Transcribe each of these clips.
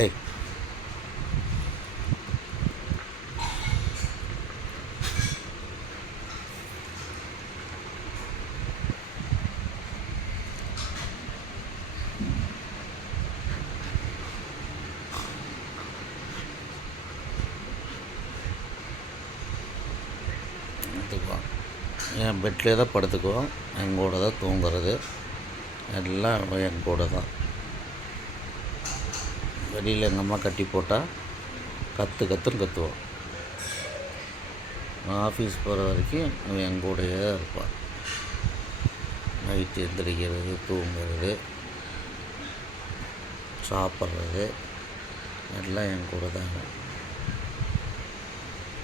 ஏய் படுத்துக்குவோம். என் பெட்லேயே தான் படுத்துக்குவோம். என் கூட தான் தூங்குறது. எல்லாம் என் கூட தான். வெளியில் எங்கள் அம்மா கட்டி போட்டால் கற்றுன்னு கற்றுவோம். நான் ஆஃபீஸ் போகிற வரைக்கும் அவன் என் கூடயே தான் இருப்பான். நைட்டு எந்திரிக்கிறது, தூங்குறது, சாப்பிட்றது எல்லாம் என் கூட தாங்க.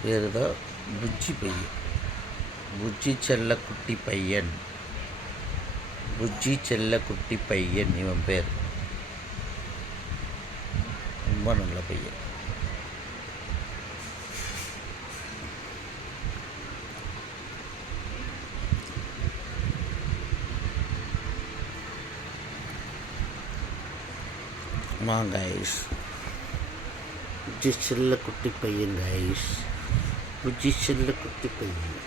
பேர் தான் புஜ்ஜி பையன். புஜ்ஜி செல்ல குட்டி பையன். புஜ்ஜி செல்ல குட்டி பையன் இவன் பேர். ரொம்ப நல்ல பையன். கைஸ், புஜ்ஜி செல்ல குட்டி பையன் கைஸ். புஜ்ஜி செல்ல குட்டி பையன்.